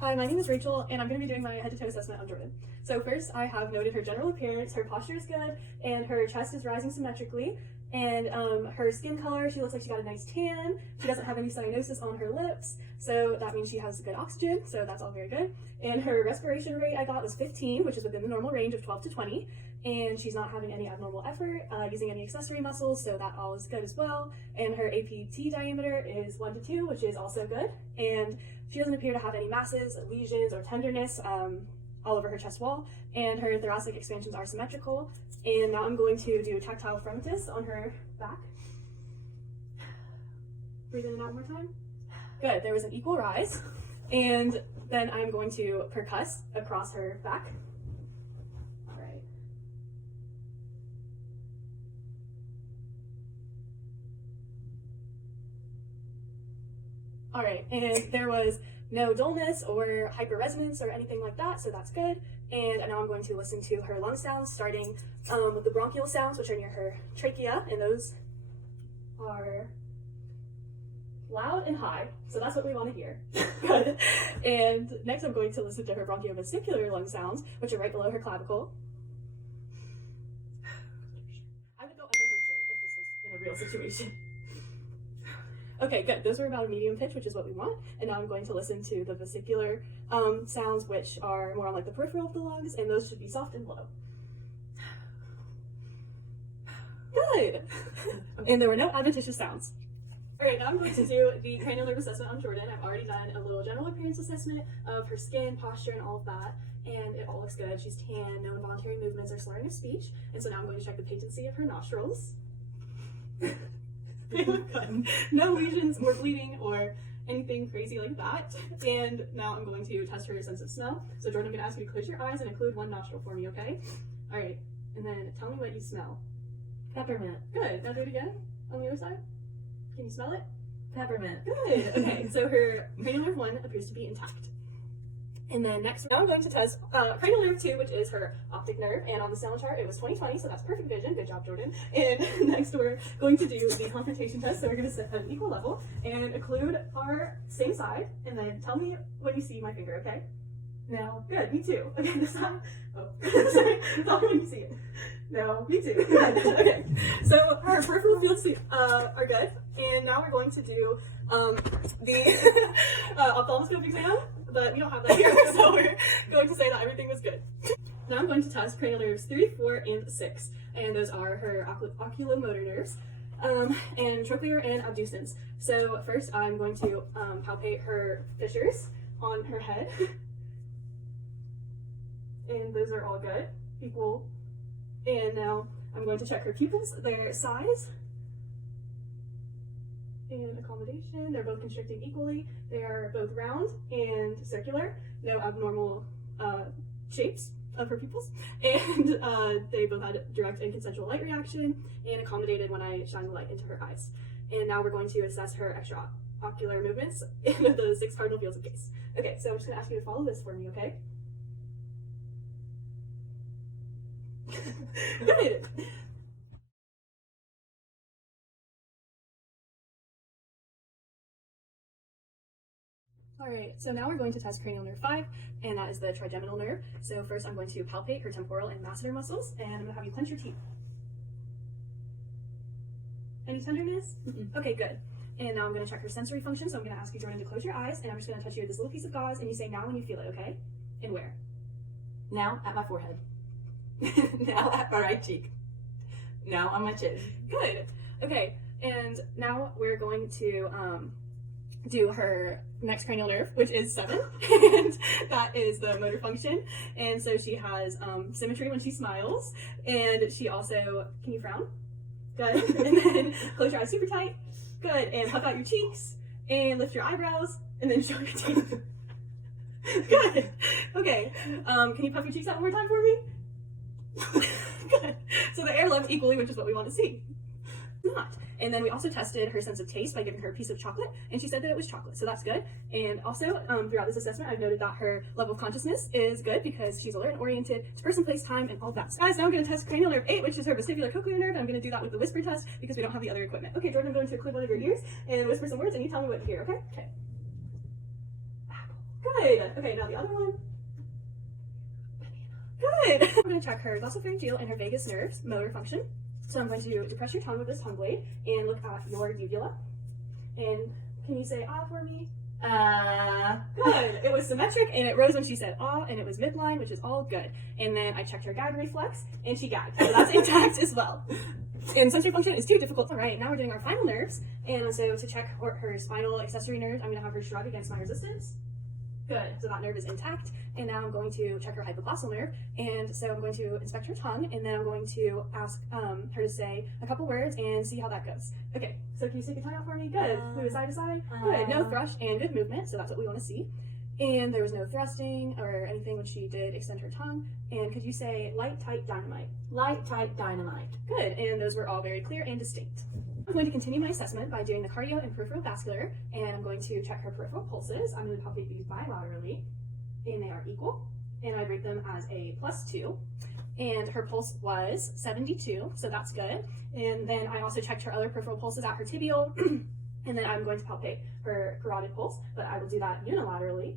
Hi, my name is Rachel, and I'm going to be doing my head-to-toe assessment on Jordan. So first, I have noted her general appearance. Her posture is good, and her chest is rising symmetrically. And her skin color, she looks like she got a nice tan. She doesn't have any cyanosis on her lips, so that means she has good oxygen, so that's all very good. And her respiration rate I got was 15, which is within the normal range of 12 to 20. And she's not having any abnormal effort, using any accessory muscles, so that all is good as well. And her APT diameter is 1 to 2, which is also good. And she doesn't appear to have any masses, lesions, or tenderness all over her chest wall. And her thoracic expansions are symmetrical. And now I'm going to do tactile fremitus on her back. Breathe in and out one more time. Good, there was an equal rise. And then I'm going to percuss across her back. All right, and there was no dullness or hyperresonance or anything like that, so that's good. And now I'm going to listen to her lung sounds, starting with the bronchial sounds, which are near her trachea, and those are loud and high, so that's what we want to hear. Good. And next I'm going to listen to her bronchiovesicular lung sounds, which are right below her clavicle. I would go under her shirt if this was in a real situation. Okay, good. Those were about a medium pitch, which is what we want. And now I'm going to listen to the vesicular sounds, which are more on like the peripheral of the lungs, and those should be soft and low. Good. And there were no adventitious sounds. All right, now I'm going to do the cranial nerve assessment on Jordan. I've already done a little general appearance assessment of her skin, posture, and all of that, and it all looks good. She's tan, no involuntary movements or slurring of speech. And so now I'm going to check the patency of her nostrils. They look good. No lesions or bleeding or anything crazy like that. And now I'm going to test her sense of smell. So Jordan, I'm going to ask you to close your eyes and include one nostril for me, okay? All right, and then tell me what you smell. Peppermint. Good. Now do it again on the other side. Can you smell it? Peppermint. Good. Okay, so her cranial nerve 1 appears to be intact. And then next, now I'm going to test cranial nerve 2, which is her optic nerve. And on the Snellen chart, it was 20/20, so that's perfect vision. Good job, Jordan. And next, we're going to do the confrontation test. So we're going to sit at an equal level and occlude our same side. And then tell me when you see my finger, okay? No. Good. Me too. Okay, this time. Oh, sorry. Tell me when you see it. No. Me too. Good. Okay. So our peripheral fields are good. And now we're going to do the ophthalmoscope exam. But we don't have that here, so we're going to say that everything was good. Now I'm going to test cranial nerves 3, 4, and 6, and those are her oculomotor nerves, and trochlear and abducens. So first I'm going to palpate her fissures on her head, and those are all good, equal. And now I'm going to check her pupils, their size, and accommodation. They're both constricting equally. They are both round and circular, no abnormal shapes of her pupils, and they both had direct and consensual light reaction and accommodated when I shine the light into her eyes. And now we're going to assess her extraocular movements in the 6 cardinal fields of gaze. Okay, so I'm just going to ask you to follow this for me, okay? Good. All right, so now we're going to test cranial nerve 5, and that is the trigeminal nerve. So first I'm going to palpate her temporal and masseter muscles, and I'm going to have you clench your teeth. Any tenderness? Okay, good. And now I'm going to check her sensory function, so I'm going to ask you, Jordan, to close your eyes, and I'm just going to touch you with this little piece of gauze, and you say now when you feel it, okay? And where? Now at my forehead. Now at my right cheek. Now on my chin. Good. Okay, and now we're going to do her next cranial nerve, which is 7, and that is the motor function. And so she has symmetry when she smiles, and she also, can you frown? Good. And then close your eyes super tight. Good. And puff out your cheeks and lift your eyebrows and then show your teeth. Good. Okay. Can you puff your cheeks out one more time for me? Good. So the air left equally, which is what we want to see. Not. And then we also tested her sense of taste by giving her a piece of chocolate, and she said that it was chocolate, so that's good. And also, throughout this assessment, I've noted that her level of consciousness is good because she's alert and oriented to person, place, time, and all that. So guys, now I'm going to test cranial nerve 8, which is her vestibular cochlear nerve, and I'm going to do that with the whisper test because we don't have the other equipment. Okay, Jordan, I'm going to occlude one of your ears and whisper some words, and you tell me what you hear, okay? Okay. Apple. Good. Okay, now the other one. Good. I'm going to check her glossopharyngeal and her vagus nerves motor function. So I'm going to depress your tongue with this tongue blade and look at your uvula. And can you say ah for me? Good. It was symmetric and it rose when she said ah, and it was midline, which is all good. And then I checked her gag reflex and she gagged. So that's intact as well. And sensory function is too difficult. All right, now we're doing our final nerves. And so to check her spinal accessory nerve, I'm going to have her shrug against my resistance. Good. So that nerve is intact. And now I'm going to check her hypoglossal nerve. And so I'm going to inspect her tongue, and then I'm going to ask her to say a couple words and see how that goes. Okay, so can you stick your tongue out for me? Good. Move side to side. Good. No thrush and good movement. So that's what we want to see. And there was no thrusting or anything when she did extend her tongue. And could you say light, tight, dynamite? Light, tight, dynamite. Good. And those were all very clear and distinct. I'm going to continue my assessment by doing the cardio and peripheral vascular, and I'm going to check her peripheral pulses. I'm going to palpate these bilaterally, and they are equal, and I rate them as a +2. And her pulse was 72, so that's good. And then I also checked her other peripheral pulses at her tibial, and then I'm going to palpate her carotid pulse, but I will do that unilaterally.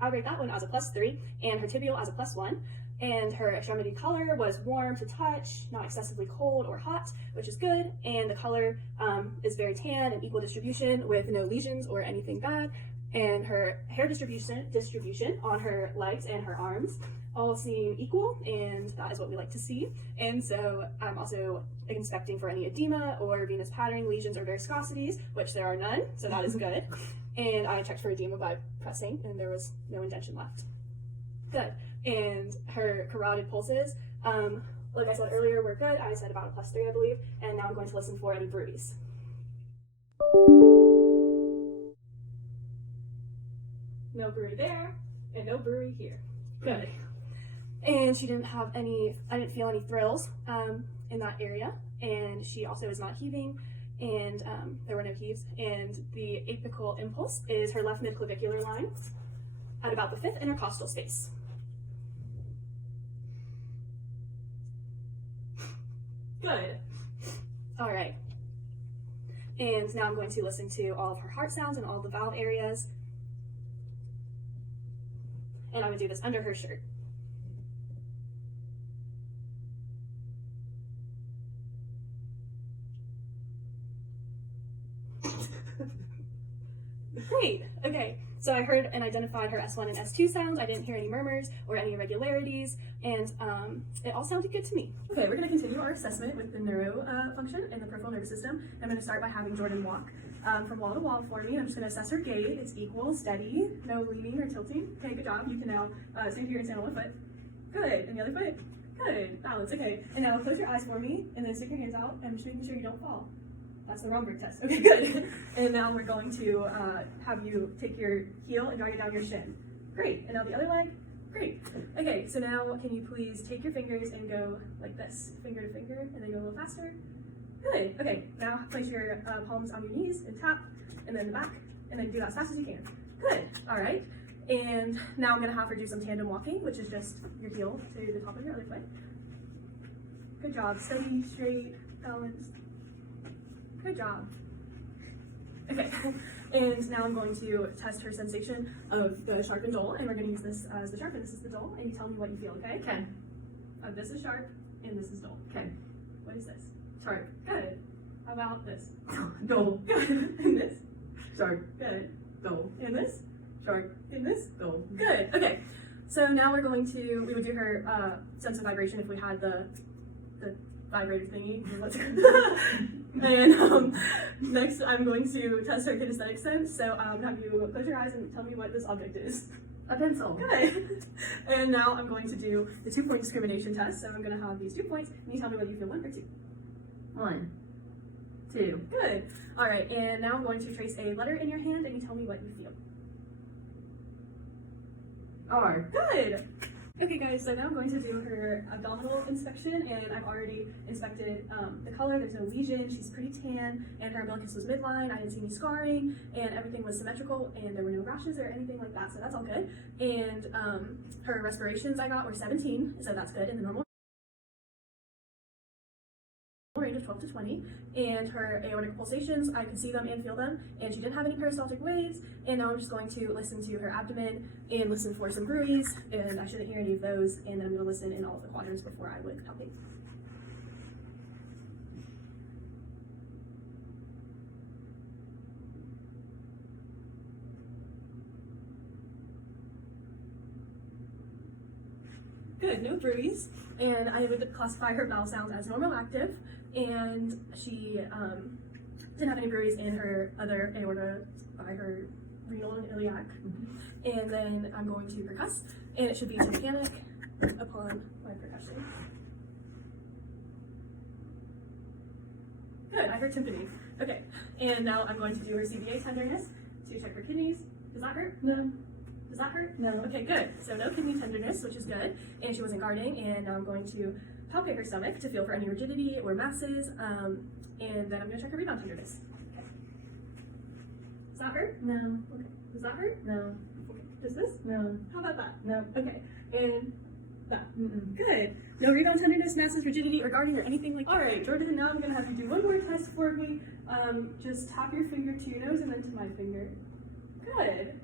I rate that one as a +3, and her tibial as a +1. And her extremity color was warm to touch, not excessively cold or hot, which is good. And the color is very tan and equal distribution with no lesions or anything bad. And her hair distribution on her legs and her arms all seem equal, and that is what we like to see. And so I'm also inspecting for any edema or venous patterning, lesions, or viscosities, which there are none, so that is good. And I checked for edema by pressing, and there was no indention left. Good. And her carotid pulses, like I said earlier, were good. I said about a +3, I believe. And now I'm going to listen for any bruits. No bruit there, and no bruit here. Good. And she didn't have any, I didn't feel any thrills in that area. And she also is not heaving, and there were no heaves. And the apical impulse is her left midclavicular line at about the 5th intercostal space. Good. All right. And now I'm going to listen to all of her heart sounds and all the valve areas. And I'm going to do this under her shirt. Great. Okay. So I heard and identified her S1 and S2 sounds. I didn't hear any murmurs or any irregularities, and it all sounded good to me. Okay, we're going to continue our assessment with the neuro function and the peripheral nervous system. I'm going to start by having Jordan walk from wall to wall for me. I'm just going to assess her gait. It's equal, steady, no leaning or tilting. Okay, good job. You can now stand here and stand on one foot. Good. And the other foot. Good. Balance. Okay. And now close your eyes for me, and then stick your hands out. I'm just making sure you don't fall. That's the Romberg test. Okay, good. And now we're going to have you take your heel and drag it down your shin. Great. And now the other leg. Great. Okay, so now can you please take your fingers and go like this, finger to finger, and then go a little faster. Good. Okay, now place your palms on your knees and tap, and then the back, and then do that as fast as you can. Good. All right. And now I'm going to have her do some tandem walking, which is just your heel to the top of your other foot. Good job. Steady, straight, balanced. Good job. Okay, and now I'm going to test her sensation of the sharp and dull, and we're going to use this as the sharp, and this is the dull, and you tell me what you feel, okay? Okay. This is sharp, and this is dull. Okay. What is this? Sharp. Good. How about this? Dull. Good. And this? Sharp. Good. Dull. And this? Sharp. And this? Dull. Good. Okay, so now we're going to, we would do her sense of vibration if we had the vibrator thingy. Let's And next I'm going to test her kinesthetic sense. So have you close your eyes and tell me what this object is. A pencil. Good. And now I'm going to do the 2-point discrimination test. So I'm going to have these 2 points, and you tell me whether you feel 1 or 2. 1, 2. Good. All right, and now I'm going to trace a letter in your hand, and you tell me what you feel. R. Good. Okay guys, so now I'm going to do her abdominal inspection, and I've already inspected the color. There's no lesion, she's pretty tan, and her umbilicus was midline. I didn't see any scarring, and everything was symmetrical, and there were no rashes or anything like that, so that's all good. And her respirations I got were 17, so that's good, and the normal range of 12 to 20, and her aortic pulsations, I could see them and feel them, and she didn't have any peristaltic waves. And now I'm just going to listen to her abdomen and listen for some bruits, and I shouldn't hear any of those, and then I'm going to listen in all of the quadrants before I would palpate. Good, no bruise, and I would classify her bowel sounds as normal active, and she didn't have any bruise in her other aorta by her renal and iliac. And then I'm going to percuss, and it should be tympanic upon my percussion. Good, I heard tympany. Okay, and now I'm going to do her CVA tenderness to check her kidneys. Does that hurt? No. Does that hurt? No. Okay, good. So no kidney tenderness, which is good. And she wasn't guarding. And now I'm going to palpate her stomach to feel for any rigidity or masses. And then I'm going to check her rebound tenderness. Okay. Does that hurt? No. Okay. Does that hurt? No. Okay. Does this? No. How about that? No. Okay. And that. Mm-mm. Good. No rebound tenderness, masses, rigidity, or guarding, or anything like that. All right, Jordan, now I'm going to have you do one more test for me. Just tap your finger to your nose and then to my finger. Good.